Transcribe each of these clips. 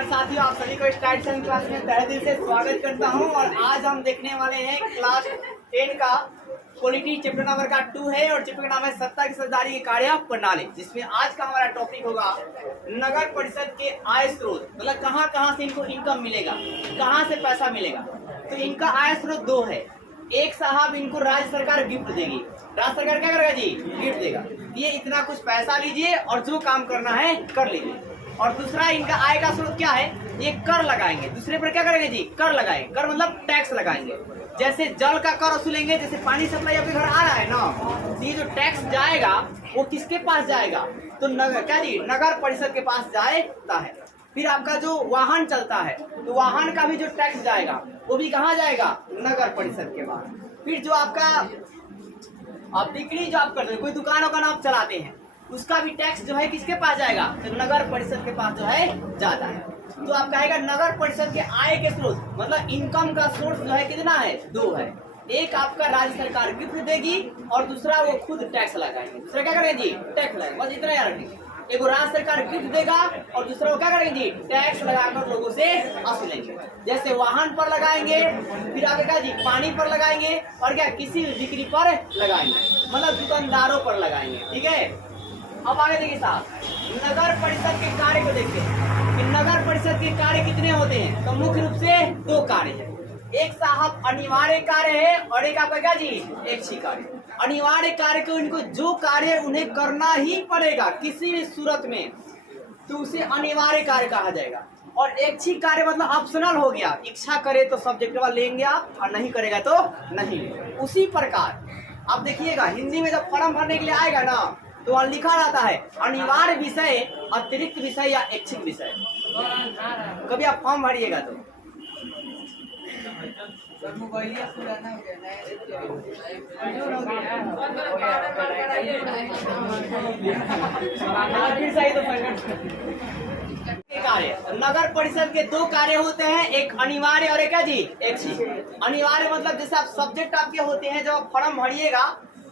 नमस्कार साथियों, आप सभी को स्टाइल साइंस क्लास में तहे दिल से स्वागत करता हूं। और आज हम देखने वाले हैं क्लास 10 का पॉलिटी चैप्टर नंबर का 2 है और चैप्टर का नाम है सत्ता की सरदारी की कार्य प्रणाली, जिसमें आज का हमारा टॉपिक होगा नगर परिषद के आय स्रोत। मतलब कहां से इनको इनकम मिलेगा, कहां से पैसा मिलेगा। तो इनका आय स्रोत 2 है। एक साहब इनको राज्य सरकार गिफ्ट देगी। राज्य सरकार क्या करेगा जी? गिफ्ट देगा। ये इतना कुछ पैसा लीजिए और जो काम करना है कर लीजिए। और दूसरा इनका आय का स्रोत क्या है? ये कर लगाएंगे। दूसरे पर क्या करेंगे जी? कर लगाएंगे। कर मतलब टैक्स लगाएंगे। जैसे जल का कर वसूलेंगे, जैसे पानी सप्लाई आपके घर आ रहा है ना, तो ये जो टैक्स जाएगा वो किसके पास जाएगा? तो नगर क्या जी? नगर परिषद के पास जाता है। फिर आपका जो वाहन चलता है तो वाहन का भी जो टैक्स जाएगा वो भी कहाँ जाएगा? नगर परिषद के पास। फिर जो आपका आप बिक्री जो आप करते हैं, कोई दुकान वुकान आप चलाते हैं, उसका भी टैक्स जो है किसके पास जाएगा? तो नगर परिषद के पास जो है जाता है। तो आप कहेगा नगर परिषद के आय के स्रोत, मतलब इनकम का सोर्स जो है कितना है? 2 है। एक आपका राज्य सरकार गिफ्ट देगी और दूसरा वो खुद टैक्स लगाएंगे। दूसरा क्या करेंगे जी? टैक्स लगाएंगे। बस इतना याद रखिए। एक राज्य सरकार गिफ्ट देगा और दूसरा वो क्या करेंगे जी? टैक्स लगाकर लोगों से वसूलेंगे। जैसे वाहन पर लगाएंगे, फिर आगे क्या जी? पानी पर लगाएंगे और क्या किसी बिक्री पर लगाएंगे, मतलब दुकानदारों पर लगाएंगे। ठीक है, अब आगे देखिए साहब, नगर परिषद के कार्य को देखते हैं कि नगर परिषद के कार्य कितने होते हैं। तो मुख्य रूप से 2 कार्य है। एक साहब अनिवार्य कार्य है और एक आपका क्या जी? ऐच्छिक कार्य। अनिवार्य कार्य को इनको जो कार्य उन्हें करना ही पड़ेगा किसी भी सूरत में, तो उसे अनिवार्य कार्य कहा जाएगा। और ऐच्छिक कार्य मतलब ऑप्शनल हो गया, इच्छा करे तो सब्जेक्ट लेंगे आप और नहीं करेगा तो नहीं। उसी प्रकार आप देखिएगा हिंदी में जब फॉर्म भरने के लिए आएगा ना, तो वहाँ लिखा रहता है अनिवार्य विषय, अतिरिक्त विषय या ऐच्छिक विषय। कभी आप फॉर्म भरिएगा तो कार्य नगर परिषद के 2 कार्य होते हैं, एक अनिवार्य और एक क्या जी? ऐच्छिक। अनिवार्य मतलब जैसे आप सब्जेक्ट आपके होते हैं, जब आप फॉर्म भरिएगा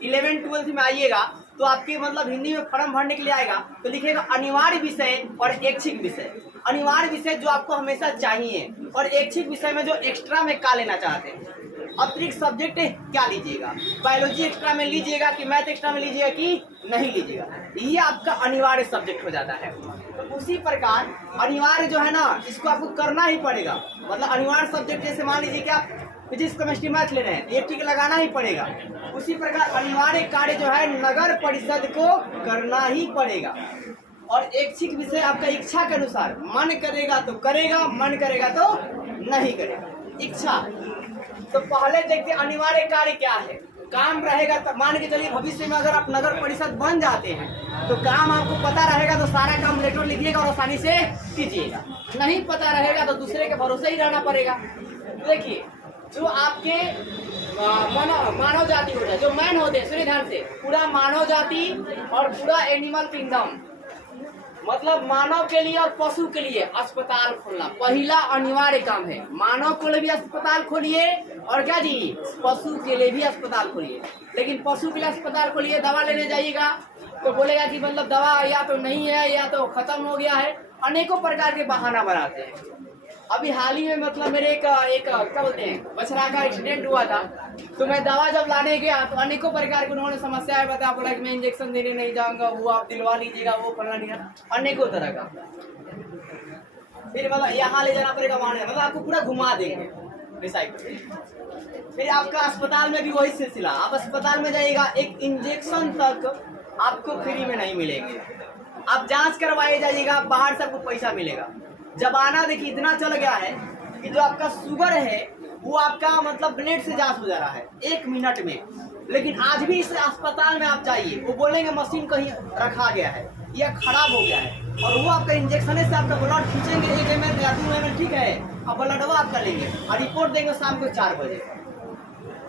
11th-12th में आइएगा तो आपके मतलब हिंदी में फॉर्म भरने के लिए आएगा तो लिखेगा अनिवार्य विषय और ऐच्छिक विषय। अनिवार्य विषय जो आपको हमेशा चाहिए और ऐच्छिक विषय में जो एक्स्ट्रा में क्या लेना चाहते हैं। अतिरिक्त सब्जेक्ट क्या लीजिएगा? बायोलॉजी एक्स्ट्रा में लीजिएगा कि मैथ एक्स्ट्रा में लीजिएगा कि नहीं लीजिएगा, ये आपका अनिवार्य सब्जेक्ट हो जाता है। तो उसी प्रकार अनिवार्य जो है ना, इसको आपको करना ही पड़ेगा। मतलब अनिवार्य सब्जेक्ट जैसे मान लीजिए कि आप फिजिक्स केमिस्ट्री मैथ ले रहे हैं, ये ठीक लगाना ही पड़ेगा। उसी प्रकार अनिवार्य कार्य जो है नगर परिषद को करना ही पड़ेगा। और ऐच्छिक विषय आपका इच्छा के अनुसार, मन करेगा तो करेगा, मन करेगा तो नहीं करेगा, इच्छा। तो पहले देखते अनिवार्य कार्य क्या है। काम रहेगा तब, मान के चलिए भविष्य में अगर आप नगर परिषद बन जाते हैं तो काम आपको पता रहेगा तो सारा काम लेटर लिखिएगा और आसानी से कीजिएगा। नहीं पता रहेगा तो दूसरे के भरोसे ही रहना पड़ेगा। देखिए जो आपके मानव जाति होता है, जो मैन होते हैं, सुनिए ध्यान से, पूरा मानव जाति और पूरा एनिमल किंगडम, मतलब मानव के लिए और पशु के लिए अस्पताल खोलना पहला अनिवार्य काम है। मानव के लिए भी अस्पताल खोलिए और क्या जी? पशु के लिए भी अस्पताल खोलिए। लेकिन पशु के लिए अस्पताल खोलिए, दवा लेने जाइएगा तो बोलेगा कि मतलब दवा या तो नहीं है या तो खत्म हो गया है। अनेकों प्रकार के बहाना बनाते हैं। अभी हाल ही में मतलब मेरे एक क्या बोलते हैं, बछड़ा का एक्सीडेंट हुआ था, तो मैं दवा जब लाने गया तो अनेकों प्रकार की उन्होंने समस्याएं बता, बोला कि मैं इंजेक्शन देने नहीं जाऊंगा, वो आप दिलवा लीजिएगा, वो फलना नहीं, अनेकों तरह का। फिर मतलब यहाँ ले जाना पड़ेगा, वहां मतलब आपको पूरा घुमा देंगे रिसाइकल। फिर आपका अस्पताल में भी वही सिलसिला, आप अस्पताल में जाइएगा, एक इंजेक्शन तक आपको फ्री में नहीं मिलेंगे। आप जांच करवाए जाइएगा, बाहर से आपको पैसा मिलेगा। जमाना देखिए इतना चल गया है कि जो आपका शुगर है वो आपका मतलब ब्लड से जांच हो जा रहा है 1 मिनट में। लेकिन आज भी इस अस्पताल में आप जाइए, वो बोलेंगे मशीन कहीं रखा गया है या खराब हो गया है, और वो आपका इंजेक्शन से आपका ब्लड खींचेंगे 1 ml या 2 ml, ठीक है, अब ब्लडवा आपका लेंगे और रिपोर्ट देंगे शाम को 4 बजे।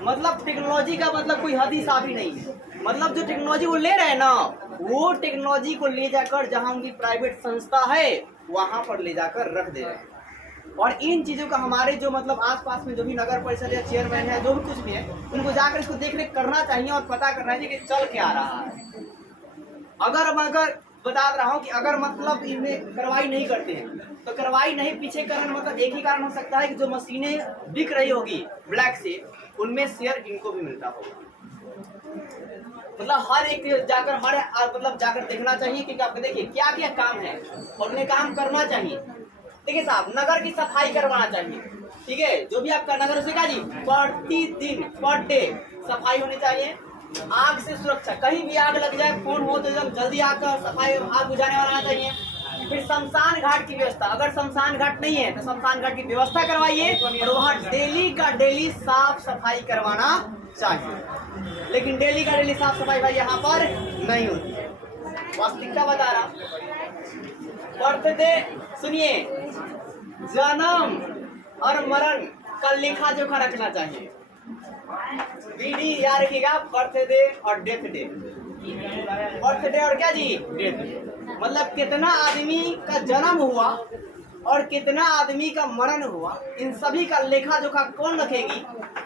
मतलब टेक्नोलॉजी का मतलब कोई हद हिसाब ही नहीं है। मतलब जो टेक्नोलॉजी वो ले रहे हैं ना, वो टेक्नोलॉजी को ले जाकर जहाँ उनकी प्राइवेट संस्था है वहां पर ले जाकर रख दे रहे हैं। और इन चीजों का हमारे जो मतलब आसपास में जो भी नगर परिषद या चेयरमैन है, जो भी कुछ भी है, उनको जाकर इसको देख रेख करना चाहिए और पता करना चाहिए कि चल क्या रहा है। अगर बता रहा हूँ कि अगर मतलब इनमें कार्रवाई नहीं करते हैं तो कार्रवाई नहीं पीछे कारण मतलब एक ही कारण हो सकता है कि जो मशीनें बिक रही होगी ब्लैक से, उनमें शेयर इनको भी मिलता होगा। मतलब हर एक जाकर मतलब जाकर देखना चाहिए कि आपको देखिए क्या क्या काम है और उन्हें काम करना चाहिए। देखिए साहब, नगर की सफाई करवाना चाहिए, ठीक है, जो भी आपका नगर उसे क्या जी प्रतिदिन पर डे सफाई होनी चाहिए। आग से सुरक्षा, कहीं भी आग लग जाए, फोन हो तो एकदम जल्दी आकर सफाई आग बुझाने वाला आना चाहिए। फिर शमशान घाट की व्यवस्था, अगर शमशान घाट नहीं है तो शमशान घाट की व्यवस्था करवाइए और वहाँ डेली का डेली साफ सफाई करवाना चाहिए। लेकिन डेली का डेली साफ सफाई भाई यहाँ पर नहीं होती है। वास्तविकता बता रहा, बर्थडे सुनिए, जन्म और मरण का लेखा जोखा रखना चाहिए। बीडी याद रखिएगा, बर्थडे और डेथ डे, बर्थडे और क्या जी डेथ डे, मतलब कितना आदमी का जन्म हुआ और कितना आदमी का मरण हुआ, इन सभी का लेखा जोखा कौन रखेगी?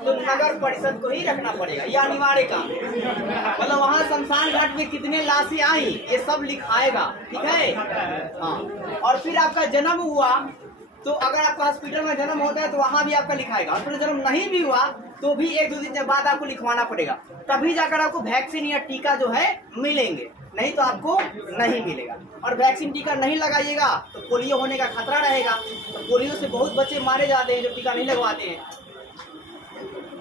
तो नगर परिषद को ही रखना पड़ेगा, ये अनिवार्य काम। मतलब वहाँ शमशान घाट में कितने लाशें आई ये सब लिखाएगा, ठीक है। हाँ, और फिर आपका जन्म हुआ तो अगर आपका हॉस्पिटल में जन्म होता है तो वहाँ भी आपका लिखाएगा। हॉस्पिटल जन्म नहीं भी हुआ तो भी 1-2 दिन के बाद आपको लिखवाना पड़ेगा, तभी जाकर आपको वैक्सीन या टीका जो है मिलेंगे, नहीं तो आपको नहीं मिलेगा। और वैक्सीन टीका नहीं लगाइएगा तो पोलियो होने का खतरा रहेगा, तो पोलियो से बहुत बच्चे मारे जाते हैं जो टीका नहीं लगवाते हैं।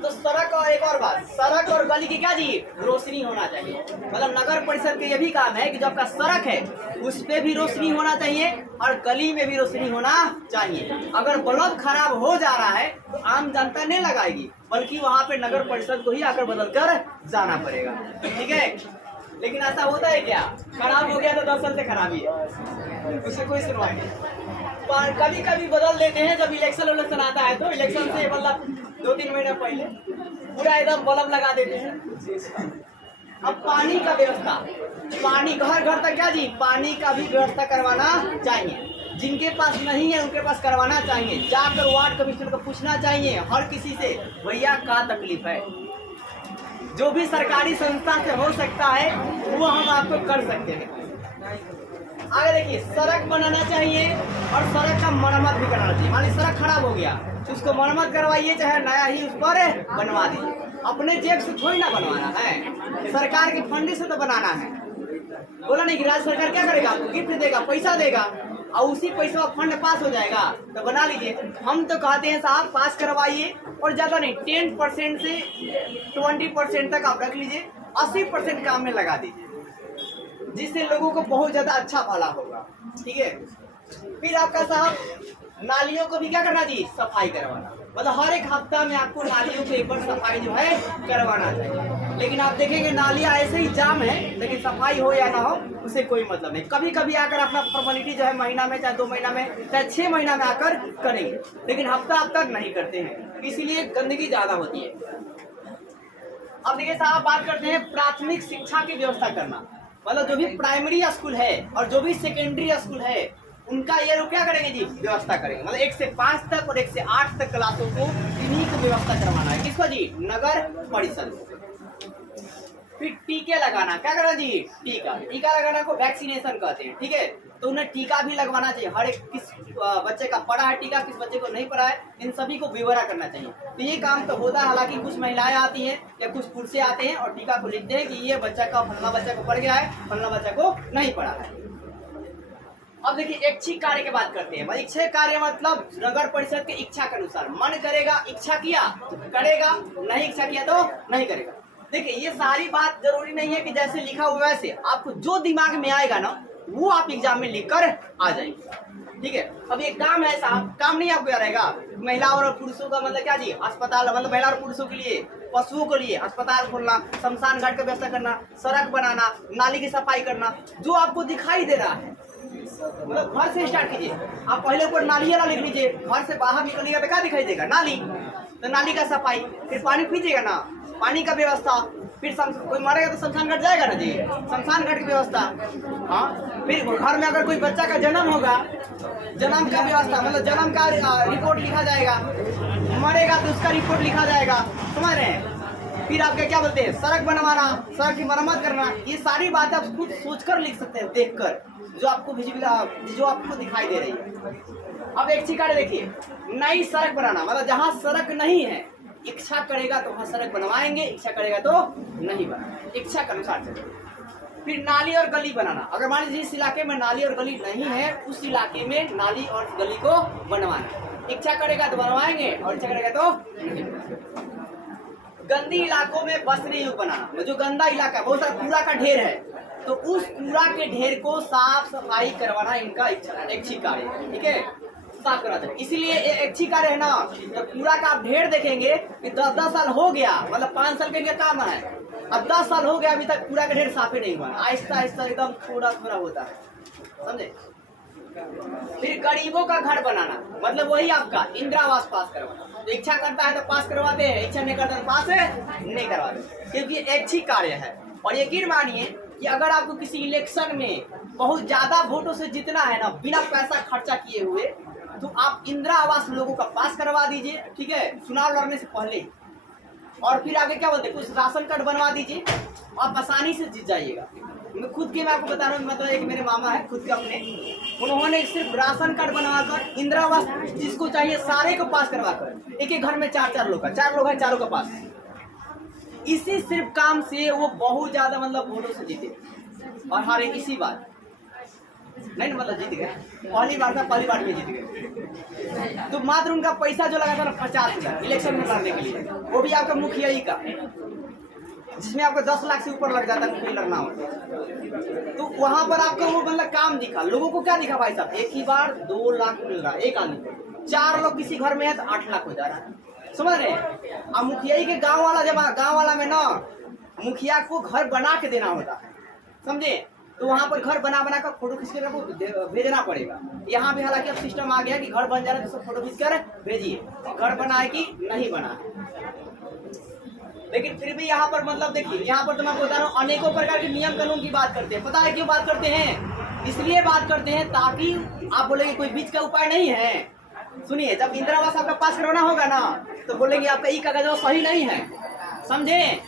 तो सड़क और एक और बात, सड़क और गली की क्या जी रोशनी होना चाहिए। मतलब नगर परिषद के ये भी काम है कि जो आपका सड़क है उस पे भी रोशनी होना चाहिए और गली में भी रोशनी होना चाहिए। अगर बल्ब खराब हो जा रहा है तो आम जनता नहीं लगाएगी, बल्कि वहाँ पे नगर परिषद को ही आकर बदल कर जाना पड़ेगा, ठीक है। लेकिन ऐसा होता है क्या, खराब हो गया तो 10 साल से खराब ही है, उससे कोई सुनवाई नहीं। पर कभी कभी बदल देते हैं, जब इलेक्शन आता है तो इलेक्शन से मतलब 2-3 महीने पहले पूरा एकदम बल्ब लगा देते हैं। अब पानी का व्यवस्था, पानी घर घर तक क्या जी पानी का भी व्यवस्था करवाना चाहिए। जिनके पास नहीं है उनके पास करवाना चाहिए, जाकर वार्ड कमिश्नर को पूछना चाहिए हर किसी से, भैया क्या तकलीफ है। जो भी सरकारी संस्था से हो सकता है वो हम आपको कर सकते हैं। आगे देखिए, सड़क बनाना चाहिए और सड़क का मरम्मत भी कराना चाहिए। मान लीजिए सड़क खराब हो गया तो उसको मरम्मत करवाइए, चाहे नया ही उस पर बनवा दीजिए। अपने जेब से थोड़ी ना बनवाना है, सरकार की फंडिंग से तो बनाना है। बोला नहीं कि राज्य सरकार क्या करेगा, आपको गिफ्ट देगा, पैसा देगा और उसी पैसा फंड पास हो जाएगा तो बना लीजिए। हम तो कहते हैं साहब पास करवाइए और ज्यादा नहीं, 10% से 20% तक आप रख लीजिए, 80% काम में लगा दीजिए, जिससे लोगों को बहुत ज्यादा अच्छा भला होगा, ठीक है। फिर आपका साहब नालियों को भी क्या करना चाहिए, सफाई करवाना। मतलब हर एक हफ्ता में आपको नालियों के ऊपर सफाई जो है करवाना चाहिए। लेकिन आप देखेंगे नालियां ऐसे ही जाम है, लेकिन सफाई हो या ना हो उसे कोई मतलब नहीं। कभी कभी आकर अपना फॉर्मेलिटी जो है महीना में, चाहे 2 महीना में, चाहे 6 महीना में आकर करेंगे, लेकिन हफ्ता नहीं करते हैं, इसीलिए गंदगी ज्यादा होती है। अब देखिए साहब, बात करते हैं प्राथमिक शिक्षा की व्यवस्था करना। मतलब जो भी प्राइमरी स्कूल है और जो भी सेकेंडरी स्कूल है उनका ये लोग क्या करेंगे जी, व्यवस्था करेंगे। मतलब 1 से 5 तक और 1 से 8 तक क्लासों को इन्हीं को व्यवस्था करवाना है। किसको जी, नगर परिषद को। फिर टीके लगाना, क्या करना जी, टीका लगाना को वैक्सीनेशन कहते हैं, ठीक है। तो उन्हें टीका भी लगवाना चाहिए, हर एक किस बच्चे का पड़ा है टीका, किस बच्चे को नहीं पड़ा है, इन सभी को ब्यौरा करना चाहिए। तो ये काम तो होता है, हालांकि कुछ महिलाएं आती हैं या कुछ पुरुष आते हैं और टीका को लिखते हैं कि ये बच्चा का फलना बच्चा को पड़ गया है, फलना बच्चा को नहीं पड़ा है। अब देखिए ऐच्छिक कार्य की बात करते हैं। ऐच्छिक कार्य मतलब नगर परिषद के इच्छा के अनुसार, मन करेगा इच्छा किया तो करेगा, नहीं इच्छा किया तो नहीं करेगा। देखिए ये सारी बात जरूरी नहीं है कि जैसे लिखा हुआ वैसे, आपको जो दिमाग में आएगा ना वो आप एग्जाम में लिख कर आ जाएंगे, ठीक है। अब ये काम है साहब, काम नहीं आपको याद रहेगा। महिला और पुरुषों का मतलब क्या जी, अस्पताल, मतलब महिला और पुरुषों के लिए, पशुओं के लिए अस्पताल खोलना, शमशान घाट का व्यवस्था करना, सड़क बनाना, नाली की सफाई करना, जो आपको दिखाई दे रहा है। मतलब घर से स्टार्ट कीजिए, आप पहले ऊपर नाली वाला लिख लीजिए, घर से बाहर निकलिएगा तो क्या दिखाई देगा, नाली। तो नाली का सफाई, फिर पानी पीजिएगा ना, पानी का व्यवस्था, फिर कोई मरेगा तो शमशान घाट जाएगा ना जी, शमशान घाट की व्यवस्था। हाँ, फिर घर में अगर कोई बच्चा का जन्म होगा, जन्म का व्यवस्था, मतलब जन्म का रिपोर्ट लिखा जाएगा, मरेगा तो उसका रिपोर्ट लिखा जाएगा, समझ रहे हैं। फिर आपके क्या बोलते हैं, सड़क बनवाना, सड़क की मरम्मत करना। ये सारी बातें आप खुद सोचकर लिख सकते हैं, देखकर, जो आपको विजिबल, जो आपको दिखाई दे रही है। अब एक चीज कार्य देखिए, नई सड़क बनाना, मतलब जहाँ सड़क नहीं है, इच्छा करेगा तो वहाँ सड़क बनवाएंगे, इच्छा करेगा तो नहीं बनाएंगे, इच्छा के अनुसार चलेगा। फिर नाली और गली बनाना, अगर मान लीजिए जिस इलाके में नाली और गली नहीं है, उस इलाके में नाली और गली को बनवाना, इच्छा करेगा तो बनवाएंगे और इच्छा करेगा तो नहीं बनवाएंगे। गंदी इलाकों में बसने योग्य बनाना, जो गंदा इलाका, बहुत सारा कूड़ा का ढेर है, तो उस कूड़ा के ढेर को साफ सफाई करवाना इनका ऐच्छिक कार्य है, ठीक है, साफ कराते हैं। इसीलिए ऐच्छिक कार्य है ना, तो कूड़ा का आप ढेर देखेंगे कि 10-10 साल हो गया, मतलब 5 साल के काम है, अब 10 साल हो गया अभी तक कूड़ा का ढेर साफ ही नहीं हुआ, आहिस्ता आहिस्ता एकदम थोड़ा थोड़ा होता है, समझे। फिर गरीबों का घर बनाना, मतलब वही आपका इंदिरा आवास पास करवाना, तो इच्छा करता है तो पास करवाते हैं, इच्छा नहीं करता तो पास नहीं करवाते, क्योंकि ऐच्छिक कार्य है। और यकीन मानिए कि अगर आपको किसी इलेक्शन में बहुत ज्यादा वोटों से जीतना है ना, बिना पैसा खर्चा किए हुए, तो आप इंदिरा आवास लोगों का पास करवा दीजिए, ठीक है, चुनाव लड़ने से पहले। और फिर आगे क्या बोलते हैं, कुछ राशन कार्ड बनवा दीजिए, आप आसानी से जीत जाइएगा। मैं खुद के मैं आपको बता रहा हूँ, मतलब एक मेरे मामा है खुद के अपने, उन्होंने सिर्फ राशन कार्ड बनवाकर इंदिरा आवास जिसको चाहिए सारे को पास करवाकर, एक एक घर में 4-4 लोग है, 4 लोग है, चारों का पास। इसी सिर्फ काम से वो बहुत ज्यादा मतलब वोटों से जीते और हारे इसी बार, नहीं मतलब जीत गए, पहली बार था, पहली बार में जीत गए। तो मात्र उनका पैसा जो लगा था ना 50,000 इलेक्शन में लड़ने के लिए, वो भी आपका मुखिया ही का, जिसमें आपको 10 लाख से ऊपर लग जाता है कोई लड़ना हो। तो वहां पर आपको वो मतलब काम दिखा, लोगों को क्या दिखा भाई साहब, एक ही बार 2 लाख मिल रहा है एक आदमी को, 4 लोग किसी घर में है तो 8 लाख हो जा रहा है, समझ रहे हैं। अब मुखिया ही के गाँव वाला, जब गाँव वाला में ना मुखिया को घर बना के देना होता है, समझे, तो वहां पर घर बना कर फोटो खींच कर भेजना पड़ेगा। यहाँ भी हालांकि अब सिस्टम आ गया कि घर बन जा रहा है तो सब फोटो खींच कर भेजिए, घर बना है कि नहीं बना है। लेकिन फिर भी यहाँ पर मतलब देखिए, यहाँ पर तो मैं बता रहा हूँ अनेकों प्रकार के नियम कानून की बात करते हैं। पता है क्यों बात करते हैं? इसलिए बात करते हैं ताकि आप बोलेंगे कोई बीच का उपाय नहीं है। सुनिए, जब इंदिरा आवास आपका पास करवाना होगा ना, तो बोलेंगे आपका ई कागज सही नहीं है, समझे,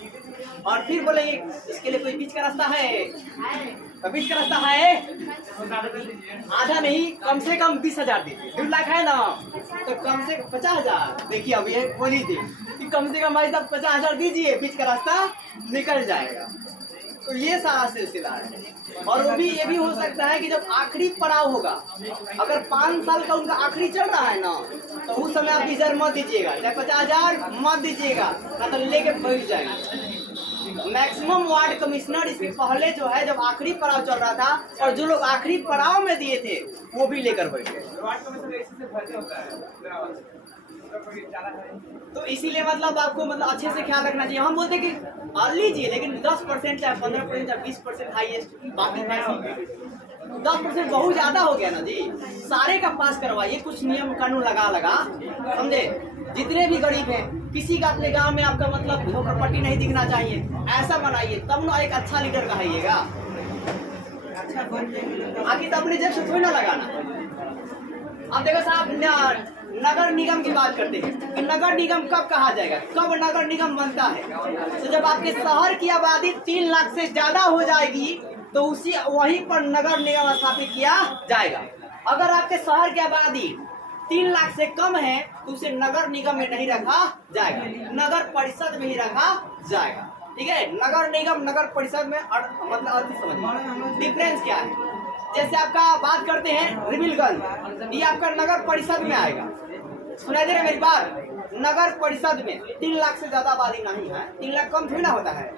और फिर बोलेंगे इसके लिए कोई बीच का रास्ता है, तो बीच का रास्ता है, आधा नहीं कम से कम 20,000 दीजिए, 2 लाख है ना, तो कम से कम 50,000। देखिए अभी बोली थी कि कम से कम भाई साहब 50,000 दीजिए, बीच का रास्ता निकल जाएगा। तो ये सारा सिलसिला है। और वो भी ये भी हो सकता है कि जब आखिरी पड़ाव होगा, अगर 5 साल का उनका आखिरी चल रहा है ना, तो उस समय आप रिजर्व मत दीजिएगा, चाहे 50,000 मत दीजिएगा, ना तो लेके बैठ जाएगा। मैक्सिमम वार्ड कमिश्नर इसके पहले जो है, जब आखिरी पड़ाव चल रहा था और जो लोग आखिरी पड़ाव में दिए थे वो भी लेकर बैठे। तो इसीलिए मतलब आपको मतलब अच्छे से ख्याल रखना चाहिए। हम बोलते कि लीजिए, लेकिन 10% चाहे 15% चाहे 20% हाईएस्ट, बाकी 10% बहुत ज्यादा हो गया ना जी। सारे का पास करवाइए, कुछ नियम कानून लगा समझे। जितने भी गरीब हैं, किसी का अपने गांव में आपका मतलब झोपड़पट्टी नहीं दिखना चाहिए, ऐसा बनाइए, तब ना एक अच्छा लीडर कहिएगा। आखिर तो अपनी जेब से थोड़ी ना लगाना। अब देखो साहब, नगर निगम की बात करते हैं कि नगर निगम कब कहा जाएगा, कब नगर निगम बनता है? तो जब आपके शहर की आबादी 3 लाख से ज्यादा हो जाएगी तो उसी वहीं पर नगर निगम स्थापित किया जाएगा। अगर आपके शहर की आबादी 3 लाख से कम है तो उसे नगर निगम में नहीं रखा जाएगा, नगर परिषद में ही रखा जाएगा। ठीक है, नगर निगम नगर परिषद में मतलब अर्थ समझिए डिफरेंस क्या है। जैसे आपका बात करते हैं रिबिलगंज, ये आपका नगर परिषद में आएगा। सुनाई दे रहा है मेरी बात? नगर परिषद में 3 लाख से ज्यादा आबादी नहीं है, 3 लाख कम थोड़ी ना होता है,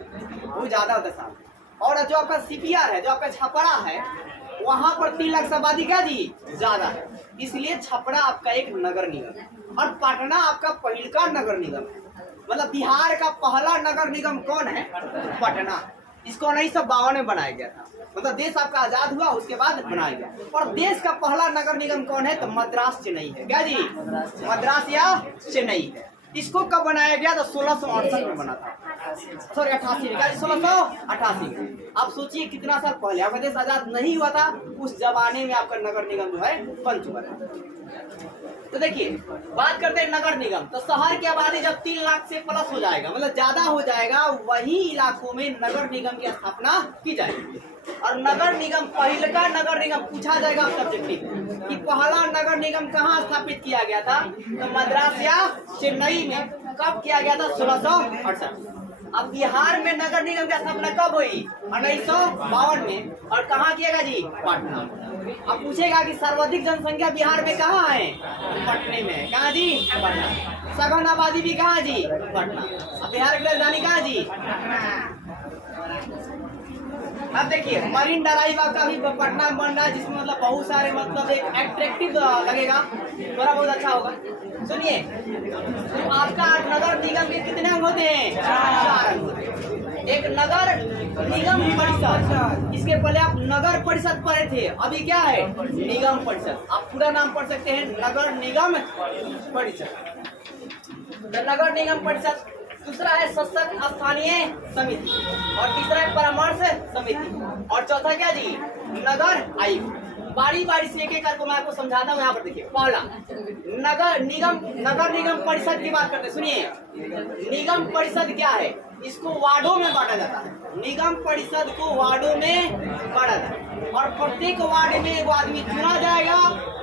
वो ज्यादा होता है साहब। और जो आपका सीपीआर है, जो आपका छपरा है, वहां पर 3 लाख से आबादी क्या जी ज्यादा है, इसलिए छपरा आपका एक नगर निगम है। और पटना आपका पहिलका नगर निगम है। मतलब बिहार का पहला नगर निगम कौन है? पटना। इसको 1952 में बनाया गया था, मतलब देश आपका आजाद हुआ उसके बाद बनाया गया। और देश का पहला नगर निगम कौन है? तो मद्रास चेन्नई है। क्या जी? मद्रास या चेन्नई है। इसको कब बनाया गया? तो 1668 में बना था। सॉरी 88 में, क्या 1688 में। आप सोचिए कितना साल पहले आपका देश आजाद नहीं हुआ था, उस जमाने में आपका नगर निगम जो है बन चुका है। तो देखिए बात करते हैं नगर निगम। तो शहर की आबादी जब 3 लाख से प्लस हो जाएगा, मतलब ज्यादा हो जाएगा, वही इलाकों में नगर निगम की स्थापना की जाएगी। और नगर निगम, पहले का नगर निगम पूछा जाएगा सब्जेक्टिव कि पहला नगर निगम कहाँ स्थापित किया गया था, तो मद्रास या चेन्नई में। कब किया गया था? 1668। अब बिहार में नगर निगम की स्थापना कब हुई? 1952 में। और कहाँ किएगा जी? पटना। अब पूछेगा कि सर्वाधिक जनसंख्या बिहार में कहाँ है? पटने में। कहाँ जी? पटना। सघन आबादी भी कहाँ जी? पटना। अब बिहार की राजधानी कहाँ जी? अब देखिए मरीन ड्राइव का भी पटना बन रहा है, जिसमें मतलब बहुत सारे मतलब एक अट्रैक्टिव लगेगा, थोड़ा बहुत अच्छा होगा। सुनिए, तो आपका नगर निगम के कितने अंग होते हैं? 4 अंग होते हैं। एक नगर निगम परिषद, इसके पहले आप नगर परिषद पढ़े थे, अभी क्या है? निगम परिषद। आप पूरा नाम पढ़ सकते हैं, नगर निगम परिषद। तो नगर निगम परिषद। दूसरा है शासक स्थानीय समिति, और तीसरा है परामर्श समिति, और चौथा क्या जी? नगर आयुक्त। बारी बारी से एक एक करके मैं आपको समझाता हूँ। यहाँ पर देखिए, पहला नगर निगम परिषद की बात करते हैं। सुनिए, निगम परिषद क्या है? इसको वार्डों में बांटा जाता है। निगम परिषद को वार्डों में बांटा जाता है, और प्रत्येक वार्ड में एक आदमी चुना जाएगा,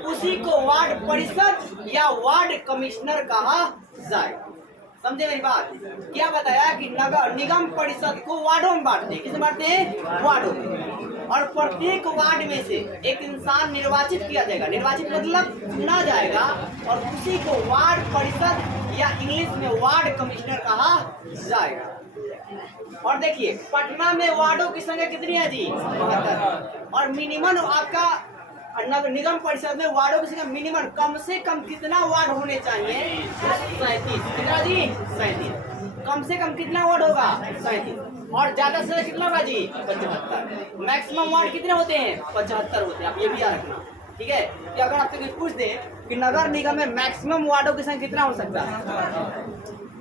उसी को वार्ड परिषद या वार्ड कमिश्नर कहा जाएगा। समझे मेरी बात? क्या बताया कि नगर निगम परिषद को वार्डों में बांटते हैं। किसे बांटते हैं? वार्डों में। और प्रत्येक वार्ड में से एक इंसान निर्वाचित किया जाएगा। निर्वाचित मतलब चुना जाएगा, और उसी को वार्ड परिषद या इंग्लिश में वार्ड कमिश्नर कहा जाएगा। और देखिए पटना में वार्डों की संख्या कितनी है जी? 72। और मिनिमम आपका नगर निगम परिषद में वार्डों की संख्या मिनिमम कम से कम कितना वार्ड होने चाहिए? 37। कितना जी? 37। कम से कम कितना वार्ड होगा? 37। और ज्यादा से ज्यादा कितना होगा जी? 75। मैक्सिमम वार्ड कितने होते हैं? 75 होते हैं। आप ये भी याद रखना, ठीक है? कि अगर आपसे कोई पूछ दे कि नगर निगम में मैक्सिमम वार्डों की संख्या कितना हो सकता है,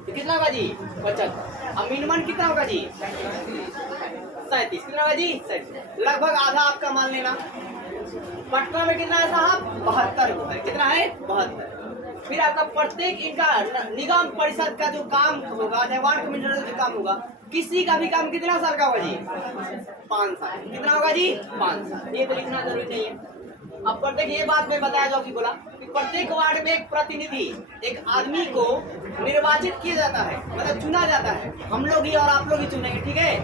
तो कितना होगा जी? 75। अब मिनिमम कितना होगा जी? 37। कितना होगा जी? 37। लगभग आधा आपका मान लेना। पटना में कितना है साहब? 72 को है। कितना है? 72। फिर आपका प्रत्येक इनका निगम परिषद का जो काम होगा, वार्ड कमिश्नर का जो काम होगा, किसी का भी काम कितना साल का होगा जी? 5 साल। कितना होगा जी? 5 साल। ये तो लिखना जरूरी नहीं है। अब प्रत्येक, ये बात मैं बताया जो कि बोला कि प्रत्येक वार्ड में एक प्रतिनिधि, एक आदमी को निर्वाचित किया जाता है, मतलब चुना जाता है। हम लोग ही और आप लोग ही चुनेंगे, ठीक है?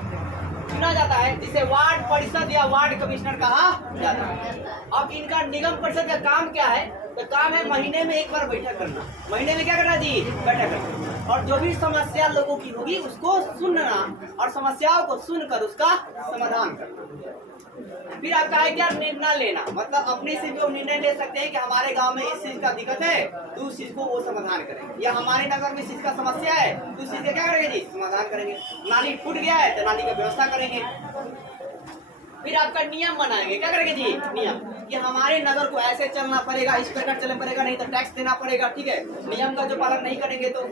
चुना जाता है, जिसे वार्ड परिषद या वार्ड कमिश्नर कहा जाता है। अब इनका निगम परिषद का काम क्या है? तो काम है महीने में एक बार बैठक करना। महीने में क्या करना जी? बैठक करना। और जो भी समस्या लोगों की होगी उसको सुनना, और समस्याओं को सुनकर उसका समाधान करना। फिर आपका है क्या? निर्णय लेना, मतलब अपने से भी वो निर्णय ले सकते हैं कि हमारे गांव में इस चीज का दिक्कत है, तो उस चीज को वो समाधान करेंगे। या हमारे नगर में इस चीज का समस्या है, तो उस चीज का क्या करेंगे जी? समाधान करेंगे। नाली फूट गया है तो नाली का व्यवस्था करेंगे। फिर आपका नियम बनाएंगे। क्या करेंगे जी? नियम, कि हमारे नगर को ऐसे चलना पड़ेगा, इस प्रकार चलना पड़ेगा, नहीं तो टैक्स देना पड़ेगा, ठीक है? नियम का जो पालन नहीं करेंगे तो।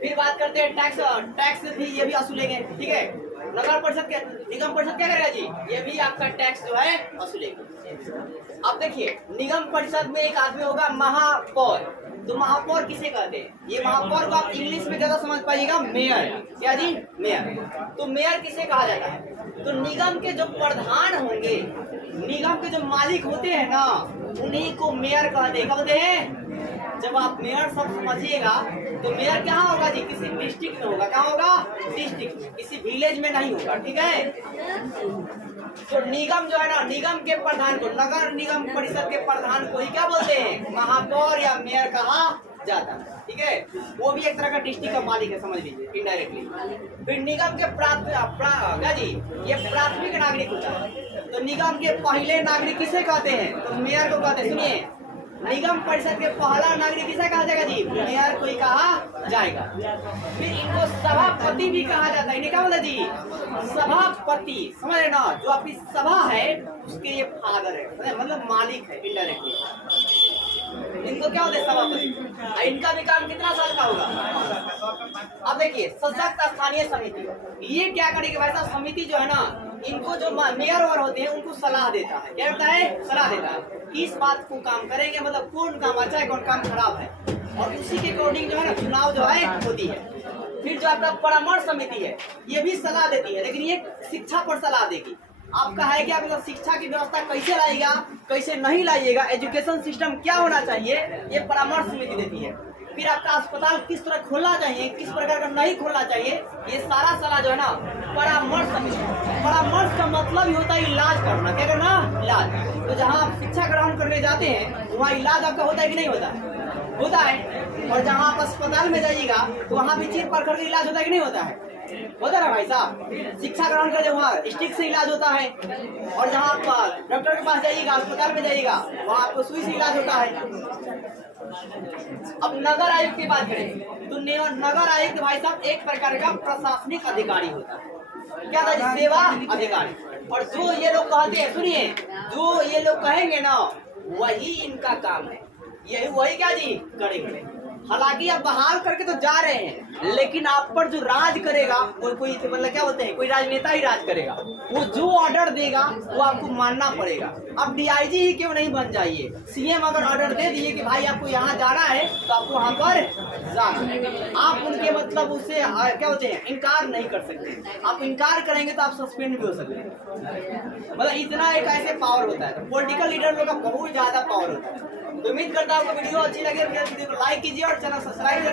फिर बात करते हैं टैक्स भी ये भी वसूलेंगे, ठीक है? नगर परिषद के निगम परिषद क्या करेगा जी? ये भी आपका टैक्स जो है वसूलेगा। अब देखिए निगम परिषद में एक आदमी होगा महापौर। तो महापौर किसे कहते हैं? ये महापौर को आप इंग्लिश में ज्यादा समझ पाइएगा, मेयर। क्या जी? मेयर। तो मेयर किसे कहा जाता है? तो निगम के जो प्रधान होंगे, निगम के जो मालिक होते हैं ना, उन्हीं को मेयर कहते हैं। क्या बोलते हैं? जब आप मेयर सब समझिएगा तो मेयर क्या होगा जी? किसी डिस्ट्रिक्ट में होगा। क्या होगा? डिस्ट्रिक्ट में, किसी विलेज में नहीं होगा, ठीक है? तो निगम जो है ना, निगम के प्रधान को, नगर निगम परिषद के प्रधान को ही क्या बोलते हैं? महापौर या मेयर कहा जाता है, ठीक है? वो भी एक तरह का डिस्ट्रिक्ट का मालिक है, समझ लीजिए इनडायरेक्टली। फिर निगम के क्या जी? ये प्राथमिक नागरिक होता है। तो निगम के पहले नागरिक किसे कहते हैं? तो मेयर को कहते हैं। सुनिए, निगम परिषद के पहला नागरिक किसे कहा जाएगा जी? मेयर को ही कहा जाएगा। फिर इनको सभापति भी कहा जाता है। इन्हें क्या बोला जी? सभापति। समझ रहे ना? जो आपकी सभा है उसके ये फादर है, मतलब मालिक है इनडायरेक्टली। इनको क्या होता है सभापति। इनका भी काम कितना साल का होगा। अब देखिए सशक्त स्थानीय समिति, ये क्या करेगी भाई साहब, समिति जो है ना इनको जो मेयर और होते हैं उनको सलाह देता है। क्या होता है, सलाह देता है किस बात को काम करेंगे, मतलब कौन काम अच्छा है कौन काम खराब है, और उसी के अकॉर्डिंग जो है ना चुनाव जो है होती है। फिर जो आपका परामर्श समिति है ये भी सलाह देती है, लेकिन ये शिक्षा पर सलाह देगी। आपका है क्या, मतलब शिक्षा की व्यवस्था कैसे लाएगा कैसे नहीं लाइएगा, एजुकेशन सिस्टम क्या होना चाहिए, ये परामर्श समिति देती है। फिर आपका अस्पताल किस तरह खोलना चाहिए किस प्रकार का नहीं खोलना चाहिए, ये सारा सलाह जो है ना परामर्श समिति। परामर्श का मतलब ही होता है इलाज करना। क्या करना, इलाज। तो जहाँ आप शिक्षा ग्रहण करने जाते हैं वहाँ इलाज आपका होता है कि नहीं होता, होता है। और जहाँ आप अस्पताल में जाइएगा तो वहाँ भी चीर पर करके इलाज होता है कि नहीं होता है, होता है ना भाई साहब। शिक्षा ग्रहण करके वहाँ स्टिक से इलाज होता है, और जहाँ आप डॉक्टर के पास जाइएगा अस्पताल में जाइएगा वहाँ आपको सुई से इलाज होता है। अब नगर आयुक्त की बात करें तो नगर आयुक्त भाई साहब एक प्रकार का प्रशासनिक अधिकारी होता है। क्या था, सेवा अधिकारी। और जो ये लोग कहते हैं, सुनिए, जो ये लोग कहेंगे ना वही इनका काम है, यही वही क्या जी करेंगे। हालांकि आप बहाल करके तो जा रहे हैं, लेकिन आप पर जो राज करेगा वो कोई मतलब क्या बोलते हैं, कोई राजनेता ही राज करेगा। वो जो ऑर्डर देगा वो आपको मानना पड़ेगा। अब डीआईजी ही क्यों नहीं बन जाइए, सीएम अगर ऑर्डर दे दिए कि भाई आपको यहाँ जाना है तो आपको वहाँ पर जाना, आप उनके मतलब उससे क्या बोलते हैं इनकार नहीं कर सकते। आप इनकार करेंगे तो आप सस्पेंड भी हो सकते हैं। मतलब इतना एक ऐसे पावर होता है, पॉलिटिकल लीडर लोग का बहुत ज्यादा पावर होता है। तो उम्मीद करता हूँ आपको वीडियो अच्छी लगे, वीडियो को लाइक कीजिए और चैनल सब्सक्राइब